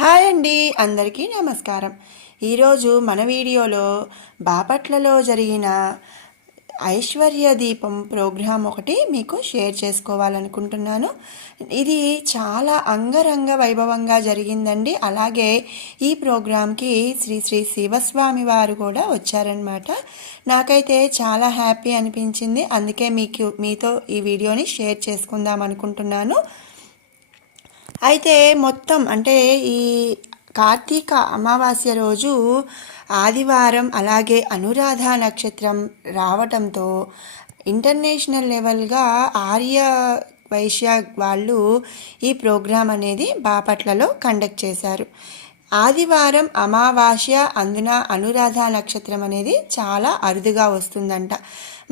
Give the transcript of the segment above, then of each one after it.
Hi అండి, అందరికీ నమస్కారం. ఈరోజు మన వీడియోలో బాపట్లలో జరిగిన ఐశ్వర్య దీపం ప్రోగ్రాం ఒకటి మీకు షేర్ చేసుకోవాలనుకుంటున్నాను. ఇది చాలా అంగరంగ వైభవంగా జరిగిందండి. అలాగే ఈ ప్రోగ్రాంకి శ్రీ శ్రీ శివస్వామి వారు కూడా వచ్చారనమాట. నాకైతే చాలా హ్యాపీ అనిపించింది. అందుకే మీతో ఈ వీడియోని షేర్ చేసుకుందాం అనుకుంటున్నాను. అయితే మొత్తం అంటే ఈ కార్తీక అమావాస్య రోజు ఆదివారం అలాగే అనురాధ నక్షత్రం రావటంతో ఇంటర్నేషనల్ లెవెల్గా ఆర్య వైశ్య వాళ్ళు ఈ ప్రోగ్రాం అనేది బాపట్లలో కండక్ట్ చేశారు. ఆదివారం అమావాస్య, అందున అనురాధ నక్షత్రం అనేది చాలా అరుదుగా వస్తుందంట.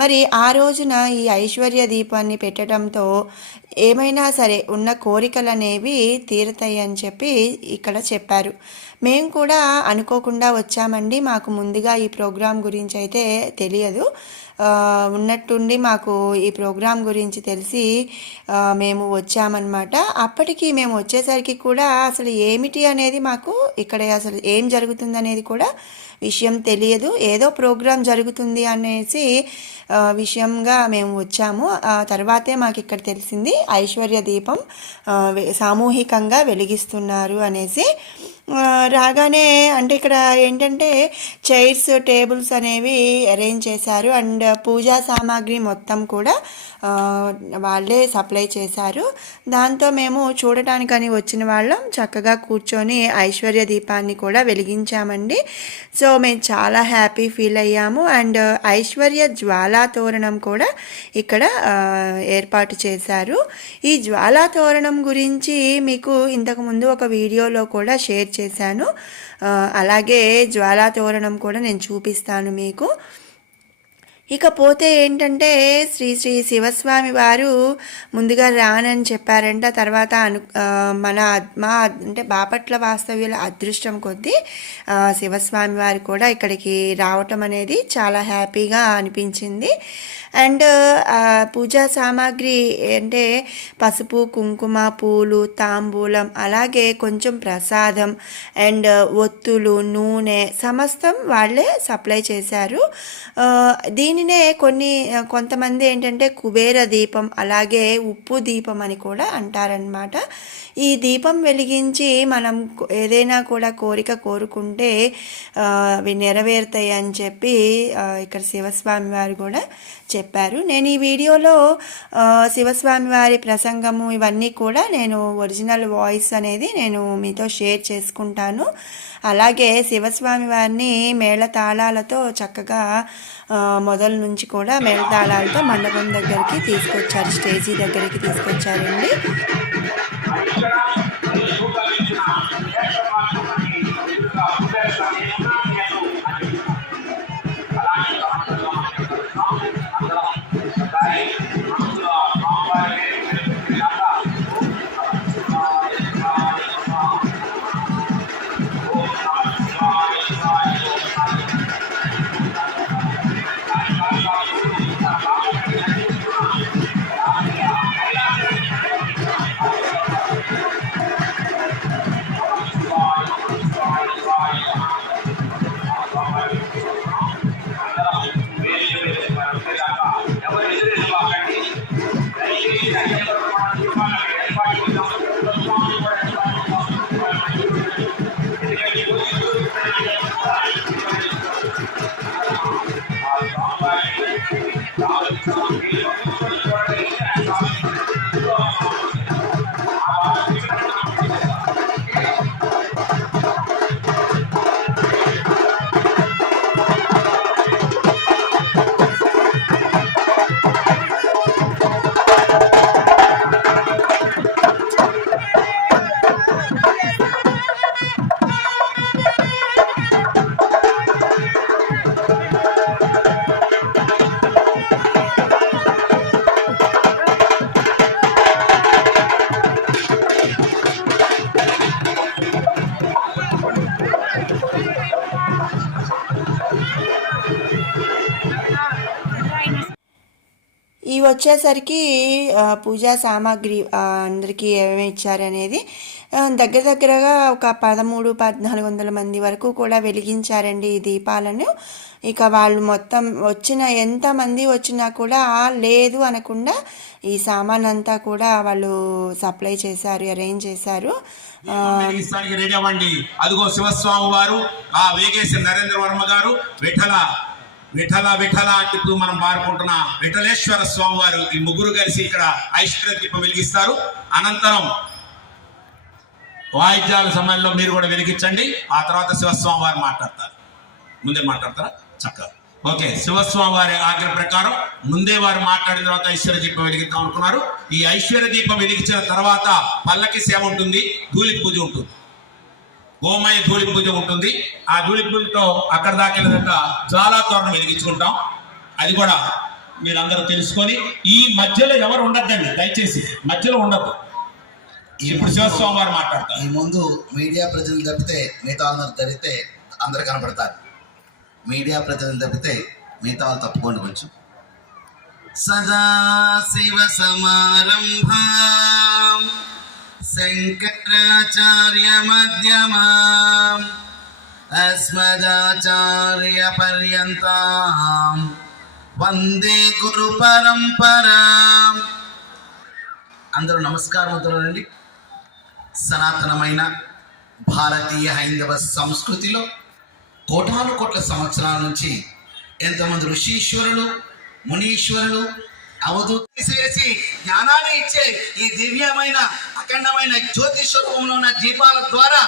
మరి ఆ రోజున ఈ ఐశ్వర్య దీపాన్ని పెట్టడంతో ఏమైనా సరే ఉన్న కోరికలు అనేవి తీరుతాయి అని చెప్పి ఇక్కడ చెప్పారు. మేము కూడా అనుకోకుండా వచ్చామండి. మాకు ముందుగా ఈ ప్రోగ్రాం గురించి అయితే తెలియదు. ఉన్నట్టుండి మాకు ఈ ప్రోగ్రాం గురించి తెలిసి మేము వచ్చామన్నమాట. అప్పటికి మేము వచ్చేసరికి కూడా అసలు ఏమిటి అనేది మాకు ఇక్కడ అసలు ఏం జరుగుతుందనేది కూడా విషయం తెలియదు. ఏదో ప్రోగ్రాం జరుగుతుంది అనేసి విషయంగా మేము వచ్చాము. తర్వాతే మాకు ఇక్కడ తెలిసింది ఐశ్వర్య దీపం సామూహికంగా వెలిగిస్తున్నారు అనేసి. రాగానే అంటే ఇక్కడ ఏంటంటే చైర్స్, టేబుల్స్ అనేవి అరేంజ్ చేశారు. అండ్ పూజా సామాగ్రి మొత్తం కూడా వాళ్ళే సప్లై చేశారు. దాంతో మేము చూడటానికని వచ్చిన వాళ్ళం చక్కగా కూర్చొని ఐశ్వర్య దీపాన్ని కూడా వెలిగించామండి. సో మేము చాలా హ్యాపీ ఫీల్ అయ్యాము. అండ్ ఐశ్వర్య జ్వాలా తోరణం కూడా ఇక్కడ ఏర్పాటు చేశారు. ఈ జ్వాలా తోరణం గురించి మీకు ఇంతకుముందు ఒక వీడియోలో కూడా షేర్ చేశాను. అలాగే జ్వాలా తోరణం కూడా నేను చూపిస్తాను మీకు. ఇకపోతే ఏంటంటే శ్రీ శ్రీ శివస్వామి వారు ముందుగా రానని చెప్పారంట. తర్వాత మా అంటే బాపట్ల వాస్తవ్యుల అదృష్టం కొద్దీ శివస్వామి వారు కూడా ఇక్కడికి రావటం అనేది చాలా హ్యాపీగా అనిపించింది. అండ్ పూజా సామాగ్రి అంటే పసుపు, కుంకుమ, పూలు, తాంబూలం, అలాగే కొంచెం ప్రసాదం అండ్ ఒత్తులు, నూనె సమస్తం వాళ్ళే సప్లై చేశారు. దీనినే కొంతమంది ఏంటంటే కుబేర దీపం, అలాగే ఉప్పు దీపం అని కూడా అంటారనమాట. ఈ దీపం వెలిగించి మనం ఏదైనా కూడా కోరిక కోరుకుంటే అవి నెరవేరుతాయి అని చెప్పి ఇక్కడ శివస్వామి వారు కూడా చెప్పారు. నేను ఈ వీడియోలో శివస్వామి వారి ప్రసంగము ఇవన్నీ కూడా నేను ఒరిజినల్ వాయిస్ అనేది నేను మీతో షేర్ చేసుకుంటాను. అలాగే శివస్వామి వారిని మేళతాళాలతో చక్కగా మొదల నుంచి కూడా మేళతాళాలతో మండపం దగ్గరికి తీసుకొచ్చారు, స్టేజీ దగ్గరికి తీసుకొచ్చారండి. ఇవి వచ్చేసరికి పూజా సామాగ్రి అందరికీ ఏమేమి ఇచ్చారనేది దగ్గర దగ్గరగా ఒక 13-1400 మంది వరకు కూడా వెలిగించారండి ఈ దీపాలను. ఇక వాళ్ళు మొత్తం ఎంతమంది వచ్చినా కూడా లేదు అనకుండా ఈ సామాన్ అంతా కూడా వాళ్ళు సప్లై చేశారు, అరేంజ్ చేశారు. రెడీ అవ్వండి. అదిగో శివస్వామి వారు, ఆ వేగేసి నరేంద్ర వర్మ గారు, విఠల విఠల విఠల అంటూ మనం పాడుకుంటున్న విఠలేశ్వర స్వామి వారు, ఈ ముగ్గురు కలిసి ఇక్కడ ఐశ్వర్య దీపం వెలిగిస్తారు. అనంతరం వాయిద్యాల సమయంలో మీరు కూడా వెలిగించండి. ఆ తర్వాత శివస్వామి వారు మాట్లాడతారు. ముందే మాట్లాడతారా? చక్కగా ఓకే. శివస్వామి వారి ఆజ్ఞ ప్రకారం ముందే వారు మాట్లాడిన తర్వాత ఐశ్వర్య దీపం వెలిగిద్దాం అనుకున్నారు. ఈ ఐశ్వర్య దీపం వెలిగించిన తర్వాత పల్లకి సేవ ఉంటుంది, ధూళి పూజ ఉంటుంది, గోమయ ధూళి పూజ ఉంటుంది. ఆ ధూళి పూజతో అక్కడ దాకా చాలా తోరణం వెలిగించుకుంటాం. అది కూడా మీరందరూ తెలుసుకొని ఈ మధ్యలో ఎవరు ఉండద్దండి, దయచేసి మధ్యలో ఉండద్దు. ఇప్పుడు శివస్వామి వారు మాట్లాడతారు. ఈ ముందు మీడియా ప్రతినిధులు తప్పితే మిగతా అందరు జరిగితే అందరు కనపడతారు. మీడియా ప్రతినిధులు తప్పితే మిగతా వాళ్ళు తప్పుకోండి కొంచెం. సదా శివ సమారంభం శంకరాచార్య మధ్యమాం అస్మదాచార్య పర్యంతం వందే గురు పరంపరాం. అందరూ నమస్కారములండి. సనాతనమైన భారతీయ హైందవ సంస్కృతిలో కోటాను కోట్ల సంవత్సరాల నుంచి ఎంతమంది ఋషీశ్వరులు, మునీశ్వరులు అవధూతి చేసి జ్ఞానాన్ని ఇచ్చే ఈ దివ్యమైన అఖండమైన జ్యోతి స్వరూపంలో ఉన్న దీపాల ద్వారా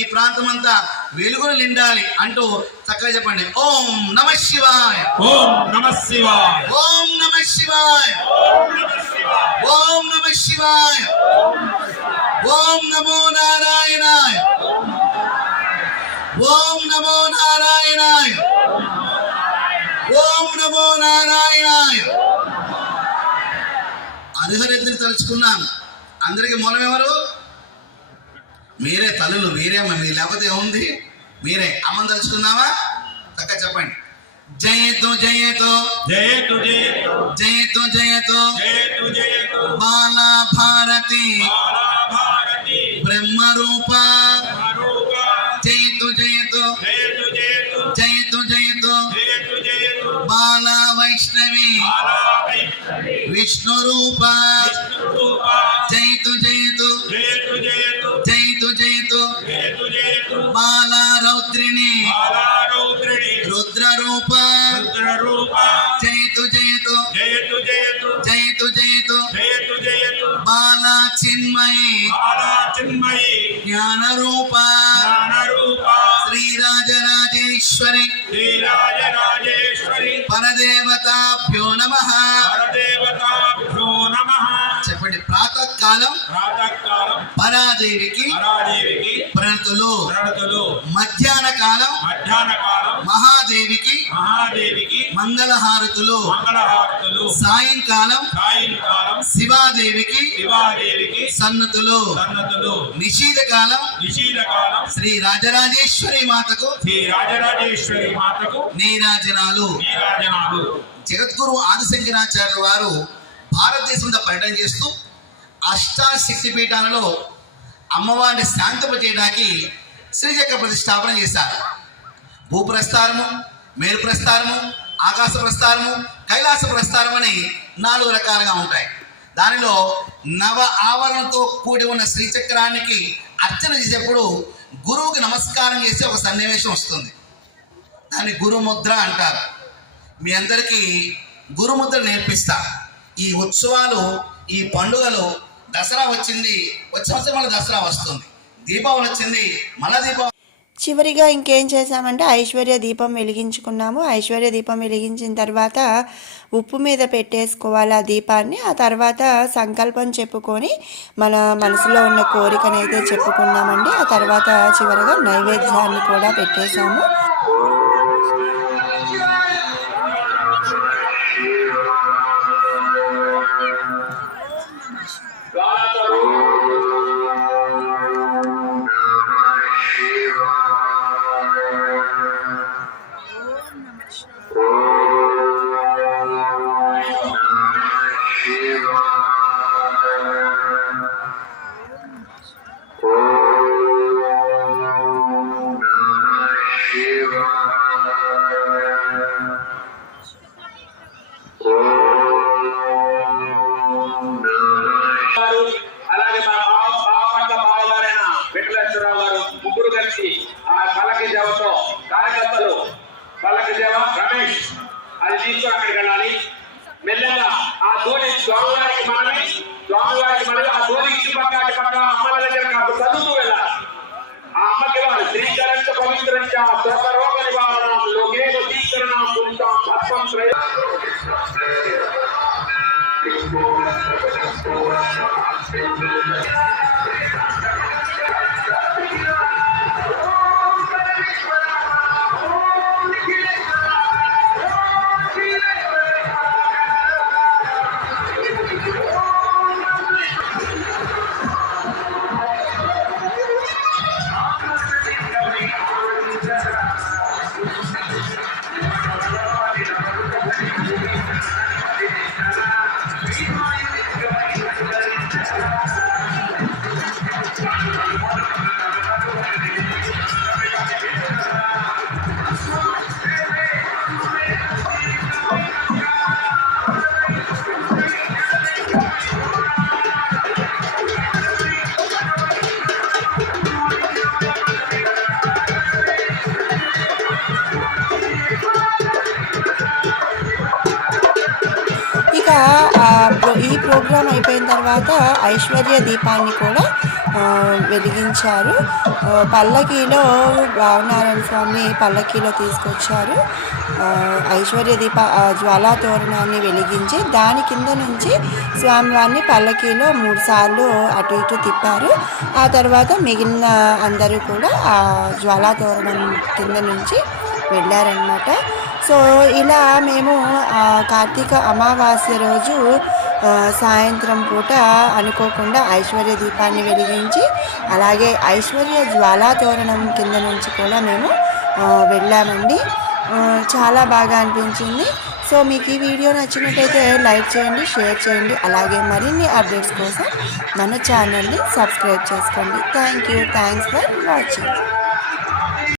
ఈ ప్రాంతం అంతా వెలుగులు నిండాలి అంటూ చక్కగా చెప్పండి. ఓం నమ శివాయ, ఓం నమ శివాయ, ఓం నమ శివాయ, ఓం నమ శివాయ, ఓం నమో నారాయణాయ, ఓం నమో నారాయణాయ, ఓం నమో నారాయణాయ. హరిహరెద్దుని తలుచుకున్నాం. అందరికి మూలం ఎవరు? మీరే తల్లులు, మీరేమ్మ, మీరు లేకపోతే ఏముంది? మీరే. అమ్మని తలుచుకున్నావా? చక్కగా చెప్పండి. జయతు జయతు జయతు జయతు జయతు జయతు జయతు జయతు బాలా భారతి బ్రహ్మరూప జయతు జయతు జయతు జయతు జయతు జయతు జయతు జయతు బాలా వైష్ణవి విష్ణు రూప జయతు జయతు జయతు జయతు జయతు జయతు జయతు జయతు బాలా రౌద్రిణి రౌద్రిణి రుద్ర రూప రూప జయతు జయతు జయతు జయతు జయతు జయతు జయతు జయతు బాలా చిన్మయి చిన్మయి జ్ఞాన రూప జ్ఞాన రూప శ్రీరాజరాజేశ్వరి శ్రీరాజరాజేశ్వరి పరదేవతాభ్యో నమః. పరదేవతాభ్యో నమః. చెప్పండి. ప్రాతకాలం ప్రాతకాలం పరాదేవికి పరాదేవికి ప్రణతులు, ప్రణతులు, మధ్యాహ్న కాలం మధ్యాహ్న కాలం మహాదేవికి మహాదేవికి మంగళహారతులు, మంగళహారతులు, సాయంకాలం సాయంకాలం శివాదేవికి శివాదేవికి సన్నతులు, సన్నతులు, నిషీధకాలం నిషీధకాలం శ్రీ రాజరాజేశ్వరి మాతకు శ్రీ రాజరాజేశ్వరి మాతకు నీరాజనాలు. నీరాజనాలు. జగద్గురు ఆదిశంకరాచార్యుల వారు భారతదేశంలో పర్యటన చేస్తూ అష్టాశక్తి పీఠాలలో అమ్మవారిని శాంతింపజేయడానికి శ్రీచక్ర ప్రతిష్టాపన చేశారు. భూప్రస్థానము, మేరు ప్రస్థానము, ఆకాశ ప్రస్థానము, కైలాస ప్రస్థానం అని 4 రకాలుగా ఉంటాయి. దానిలో నవ ఆవరణతో కూడి ఉన్న శ్రీచక్రానికి అర్చన చేసేప్పుడు గురువుకి నమస్కారం చేసే ఒక సన్నివేశం వస్తుంది. దాన్ని గురుముద్ర అంటారు. మీ అందరికీ గురుముద్ర నేర్పిస్తా. ఈ ఉత్సవాలు, ఈ పండుగలు, దసరా వచ్చింది, వచ్చే సంవత్సరం మళ్ళీ దసరా వస్తుంది, దీపావళి వచ్చింది, మళ్ళా దీపావళి. చివరిగా ఇంకేం చేసామంటే ఐశ్వర్య దీపం వెలిగించుకున్నాము. ఐశ్వర్య దీపం వెలిగించిన తర్వాత ఉప్పు మీద పెట్టేసుకోవాలి ఆ దీపాన్ని. ఆ తర్వాత సంకల్పం చెప్పుకొని మన మనసులో ఉన్న కోరికనైతే చెప్పుకున్నామండి. ఆ తర్వాత చివరిగా నైవేద్యాన్ని కూడా పెట్టేశాము. Oh నాగేశ్వరరావు గారు ముగ్గురు కలిసి ఆ పల్లకి సేవతో కార్యకర్తలు పల్లకి సేవ రమేష్ అది తీసుకుని అక్కడికి వెళ్ళాలి. మెల్లగా ఆ ధోని స్వామివారికి మనమే ఆ ధోని ఇటు పక్క అటు పక్క అమ్మల దగ్గర నాకు చదువుతూ వెళ్ళాలి. ఆ అమ్మకి వారు శ్రీకరంచ పవిత్రంచ రోగ నివారణ లోకే వశీకరణ పుంసాం భస్వం శ్రేయ ఇక ఈ ప్రోగ్రాం అయిపోయిన తర్వాత ఐశ్వర్య దీపాన్ని కూడా వెలిగించారు. పల్లకీలో భావనారాయణ స్వామిని పల్లకీలో తీసుకొచ్చారు. ఐశ్వర్య దీప జ్వాలా తోరణాన్ని వెలిగించి దాని కింద నుంచి స్వామివారిని పల్లకీలో 3 సార్లు అటు ఇటు తిప్పారు. ఆ తర్వాత మిగిలిన అందరూ కూడా ఆ జ్వాలా తోరణం కింద నుంచి వెళ్ళారనమాట. సో ఇలా మేము కార్తీక అమావాస్య రోజు సాయంత్రం పూట అనుకోకుండా ఐశ్వర్య దీపాన్ని వెలిగించి అలాగే ఐశ్వర్య జ్వాలా తోరణం కింద నుంచి కూడా మేము వెళ్ళామండి. చాలా బాగా అనిపించింది. సో మీకు ఈ వీడియో నచ్చినట్టయితే లైక్ చేయండి, షేర్ చేయండి, అలాగే మరిన్ని అప్డేట్స్ కోసం మన ఛానల్ని సబ్స్క్రైబ్ చేసుకోండి. Thanks for watching.